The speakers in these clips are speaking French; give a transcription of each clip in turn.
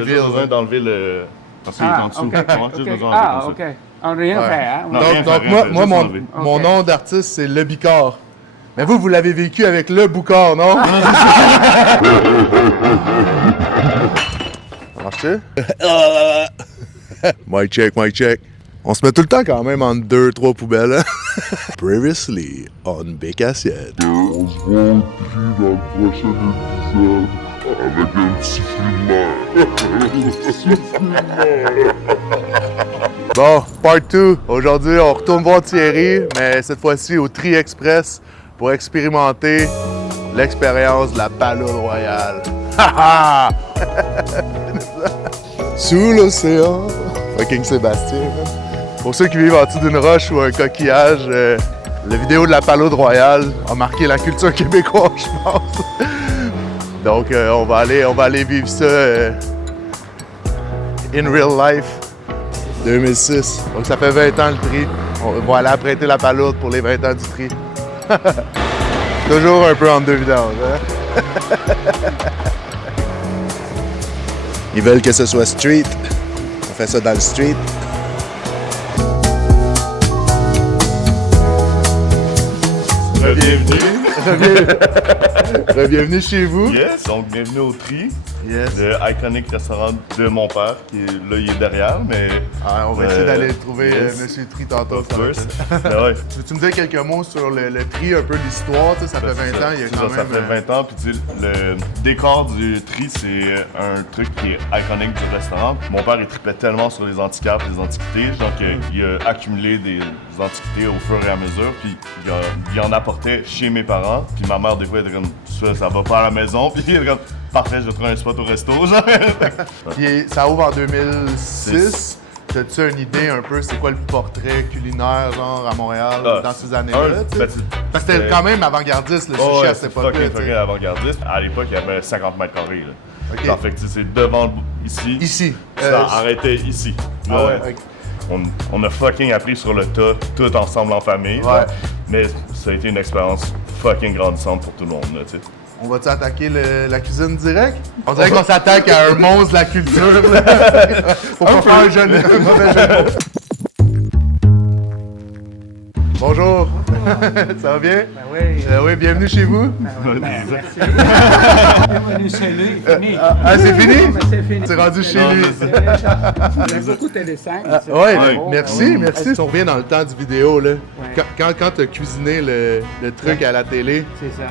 J'ai juste besoin d'enlever le... Parce qu'il est en dessous. OK. Juste besoin d'enlever comme OK. ça. On n'a rien Ouais. fait, hein? Non, rien Donc fait, moi, juste mon enlever. nom d'artiste, c'est Le Bicard. Mais vous l'avez vécu avec Le Boucard, non? Ça marche-tu? Mic check. On se met tout le temps quand même entre 2-3 poubelles, hein? Previously on Bécassiette. On se voit au tri dans le prochain épisode avec un petit filmeur. Bon, part 2. Aujourd'hui, on retourne voir Thierry, mais cette fois-ci au Tri Express pour expérimenter l'expérience de la Palourde Royale. Ha ha! Sous l'océan. Fucking Sébastien. Pour ceux qui vivent en dessous d'une roche ou un coquillage, la vidéo de la Palourde Royale a marqué la culture québécoise, je pense. Donc, on va aller vivre ça in real life. 2006. Donc, ça fait 20 ans le tri. On va aller apprêter la Palourde pour les 20 ans du tri. Toujours un peu en deux vidanges, hein? Ils veulent que ce soit street. On fait ça dans le street. Bienvenue chez vous. Yes, donc bienvenue au Tri, Yes. le iconic restaurant de mon père, qui est là, il est derrière, mais... Ah, on va essayer d'aller trouver yes. Monsieur Tri tantôt. Of course. Mais ouais. Peux-tu me dire quelques mots sur le Tri, un peu l'histoire? Tu sais, ça fait 20 ans, il y a quand même... Ça fait 20 ans, puis tu sais, le décor du Tri, c'est un truc qui est iconique du restaurant. Mon père, il tripait tellement sur les antiquaires et les antiquités, donc il a accumulé des antiquités au fur et à mesure, puis il en apportait chez mes parents, puis ma mère, des fois, elle était comme, ça va pas à la maison, puis il était comme, parfait, je vais trouver un spot au resto, genre. Puis ça ouvre en 2006. T'as-tu une idée un peu, c'est quoi le portrait culinaire, genre, à Montréal, dans ces années-là, tu sais? Parce que c'était quand même avant-gardiste, le sushi à cette époque-là, tu sais. avant-gardiste. À l'époque, il y avait 50 mètres carrés, là. OK. En fait, c'est devant, ici. Ici. Ça arrêtait ici. Ah Là, ouais, ok. on a fucking appris sur le tas, tout ensemble en famille. Ouais. Mais ça a été une expérience fucking grandissante pour tout le monde, là, tu sais. On va-tu attaquer la cuisine direct? On dirait qu'on s'attaque à un monstre de la culture, là. Faut pas faire un mauvais jeu de mots. Bonjour. Ça va bien? Ben oui. Oui, bienvenue chez vous. Merci. Bienvenue chez lui. Fini. Ah, c'est fini? Mais c'est fini. C'est rendu chez Non, lui. mais C'est beaucoup intéressant. Ouais, Ouais. merci. Si on revient dans le temps du vidéo, là, Ouais. quand tu as cuisiné le truc à la télé, C'est ça.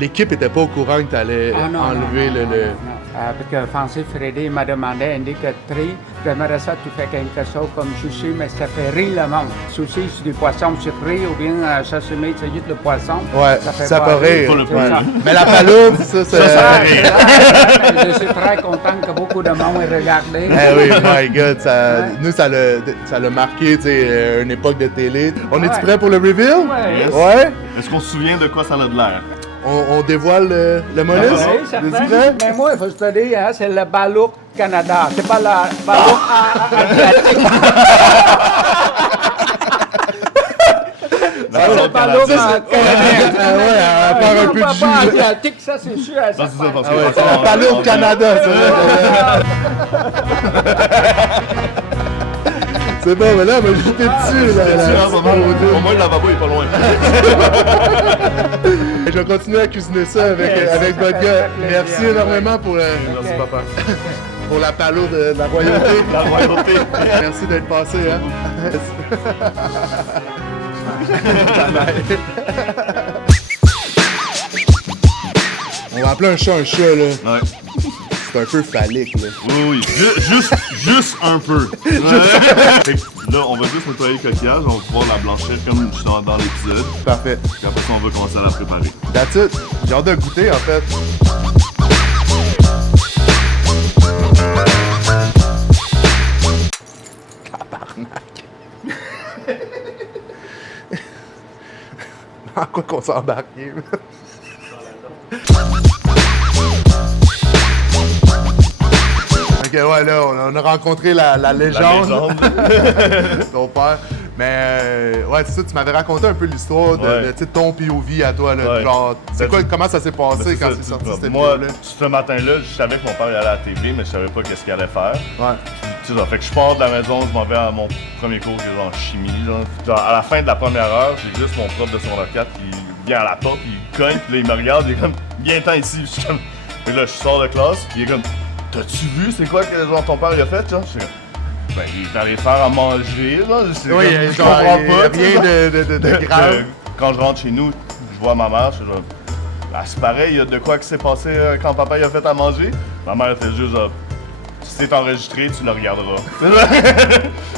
l'équipe était pas au courant que tu allais Ah, non, enlever non, le... non, non. Parce que Francis Freddy m'a demandé, il dit que Tri, j'aimerais ça, tu fais quelque chose comme sushi, mais ça fait rire le monde. Sushi, c'est du poisson sucré ou bien sashimi, c'est juste le poisson. Ouais, fait ça pas peut rire. Pas le c'est plus. ça. Mais la palourde, ça, c'est... Je suis très content que beaucoup de monde ait regardé. Eh oui, my God, nous, ça l'a marqué, tu sais, une époque de télé. On est-tu Ouais. prêt pour le reveal? Ouais. Yes. Ouais? Est-ce qu'on se souvient de quoi ça a de l'air? On dévoile le mollusque? Oui, Es-tu certain. prêt? Mais moi, il faut que je te dise, hein, c'est le balourd Canada. C'est pas la balourd asiatique. C'est le balourd canadien. Ah ouais, à part un peu de Pas jus. là. asiatique, ça c'est sûr. Ça, c'est ça, parce Ah que... ouais, c'est la palourde Canada, ça. C'est bon, mais là, on va jeter dessus, là. Au moins, le lavabo est pas loin. Je vais continuer à cuisiner ça avec votre gars. Merci énormément pour, Merci, papa. pour la palourde de la royauté. La royauté. Merci d'être passé, hein. On va appeler un chat, là. Ouais. C'est un peu phallique, là. Oui. Juste un peu. Fait que là, on va juste nettoyer le coquillage, on va pouvoir la blanchir comme dans l'épisode. Parfait. Puis après ça, on va commencer à la préparer. That's it. J'ai hâte de goûter, en fait. Tabarnak. En quoi qu'on s'est embarqué? Ok, ouais, là, on a rencontré la légende. La légende. Ton père. Mais ouais, c'est ça, tu m'avais raconté un peu l'histoire de, Ouais. tu sais, ton POV à toi. Là, Ouais. genre, c'est quoi, comment ça s'est Ben, passé quand ça, c'est sorti cette moi, vidéo-là? ce matin-là, je savais que mon père allait à la TV, mais je savais pas qu'est-ce qu'il allait faire. Ouais. Tu sais, genre, fait que je pars de la maison, je m'en vais à mon premier cours qui est en chimie. Genre, à la fin de la première heure, j'ai juste mon prof de secondaire 4 qui vient à la porte, il cogne, puis là, il me regarde, il est comme, viens-t'en ici. Puis je suis comme, et là, je sors de classe, il est comme, t'as-tu vu, c'est quoi que genre, ton père il a fait, genre? Je suis comme, ben, il est allé faire à manger, là. Oui, je genre, comprends il y a pas. tu sais, rien de grave. Quand je rentre chez nous, je vois ma mère, je suis genre, ah, c'est pareil, il y a de quoi qui s'est passé quand papa il a fait à manger. Ma mère était juste genre, si c'est enregistré, tu le regarderas.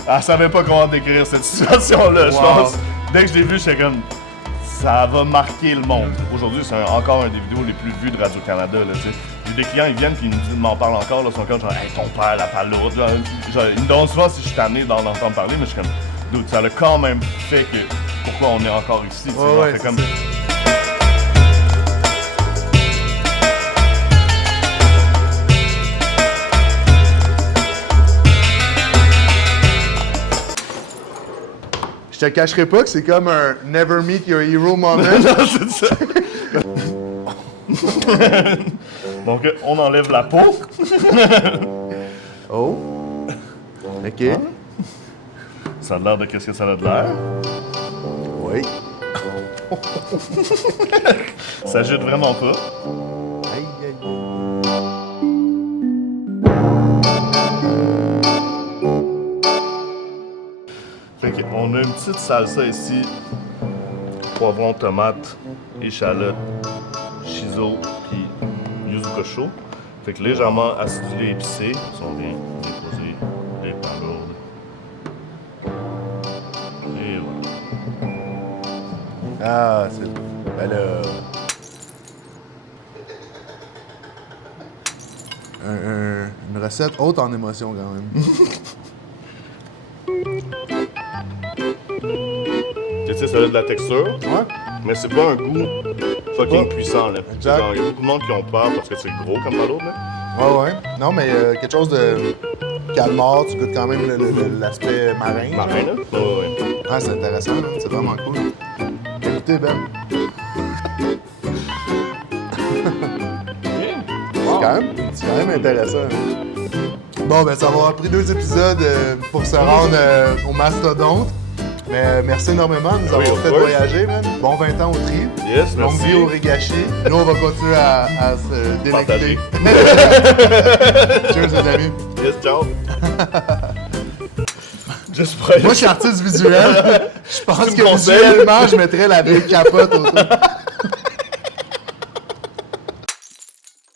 Elle savait pas comment décrire cette situation-là, je Wow. pense. Dès que je l'ai vu, j'étais comme, ça va marquer le monde. Aujourd'hui, c'est encore un des vidéos les plus vues de Radio-Canada, là, tu sais. J'ai des clients, ils viennent puis ils m'en parlent encore, là, ils sont comme genre, hey, ton père, la palourde. Genre, ils me demandent souvent si je suis tanné d'en entendre parler, mais je suis comme, dude, ça a quand même fait que, pourquoi on est encore ici, tu sais. Genre, Ouais, fait c'est comme, ça. Je te cacherai pas que c'est comme un never meet your hero moment. c'est ça. Donc, on enlève la peau. Oh. OK. Ça a l'air de qu'est-ce que ça a de l'air. Oui. Ça jute vraiment pas. Aïe, aïe. Fait qu'on a une petite salsa ici. Poivron, tomate, échalote, shiso, puis yuzu chaud. Fait que légèrement acidulé, épicé. Ils sont bien déposés, les palourdes. Et voilà. Ah, c'est... Ben là... Une recette haute en émotion, quand même. Tu sais, ça a de la texture, Ouais. mais c'est pas un goût fucking puissant, là. Exact. Genre, il y a beaucoup de monde qui ont peur parce que c'est gros comme palourde, là. Ouais, ouais. Non, mais quelque chose de calmar, tu goûtes quand même l'aspect marin. genre. Marin, là. Ouais, ouais. Ah, c'est intéressant, hein. C'est vraiment cool. Écoutez, Ben. C'est quand même intéressant. Bon, ben ça va avoir pris 2 épisodes pour se rendre au mastodonte. Mais merci énormément de nous Oui, avoir of fait course. voyager, man. Bon 20 ans au tri. Yes, Longue merci. vie au Rigachi. Nous, on va continuer à se délecter. Partager. Cheers, les amis. Yes, ciao. Juste pour être... Moi, je suis artiste visuel. Je pense Tu que me conseilles? visuellement, je mettrais la vieille capote autour.